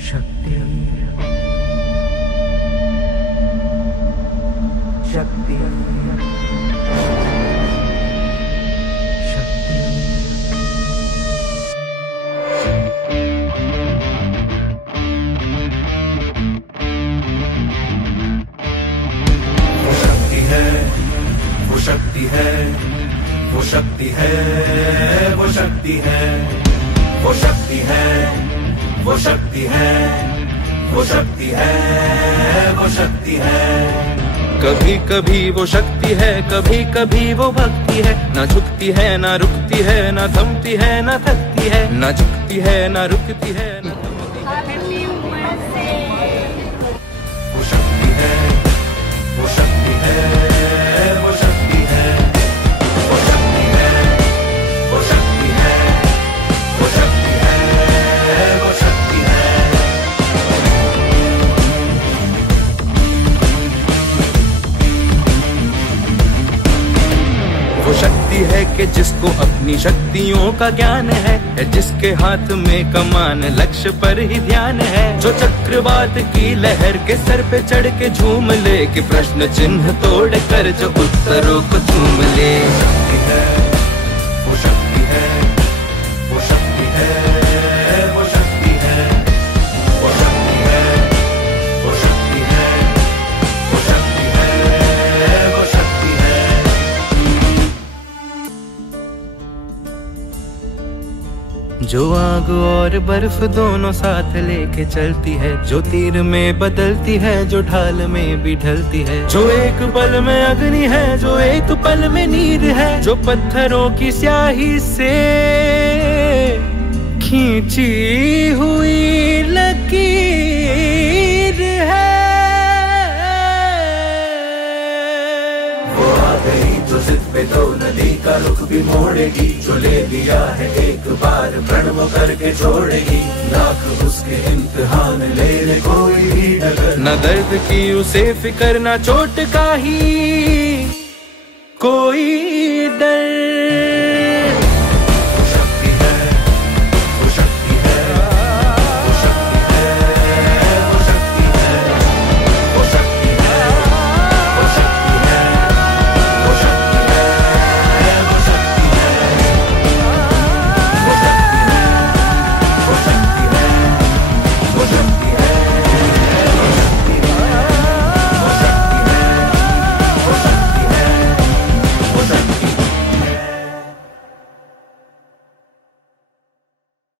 शक्ति शक्ति शक्ति वो शक्ति है, वो शक्ति है, वो शक्ति है, वो शक्ति है, वो शक्ति है, वो शक्ति है, वो शक्ति है, वो शक्ति है। कभी कभी वो शक्ति है, कभी कभी वो भक्ति है। ना झुकती है ना रुकती है, ना थमती है ना थकती है, ना झुकती है ना रुकती है ना थमती है। वो शक्ति है, वो शक्ति है, वो शक्ति है, वो शक्ति है, वो शक्ति है, वो शक्ति है, वो शक्ति है। वो शक्ति है कि जिसको अपनी शक्तियों का ज्ञान है, जिसके हाथ में कमान लक्ष्य पर ही ध्यान है, जो चक्रवात की लहर के सर पे चढ़ के झूम ले, कि प्रश्न चिन्ह तोड़ कर जो उत्तरों को चूम ले। वो शक्ति है, वो शक्ति है, वो शक्ति है, वो शक्ति है, वो शक्ति है, वो शक्ति है, वो शक्ति है। जो आग और बर्फ दोनों साथ लेके चलती है, जो तीर में बदलती है, जो ढाल में भी ढलती है, जो एक पल में अग्नि है, जो एक पल में नीर है, जो पत्थरों की स्याही से खींची हुई लकीर है। वो आ गई जो जिद पे तो नदी का रुख भी मोड़ेगी, जो ले लिया है एक बार प्रण वो करके छोड़ेगी। लाख उसके इम्तिहान ले ले कोई भी डगर, न दर्द की उसे फिकर, न चोट का ही कोई डर।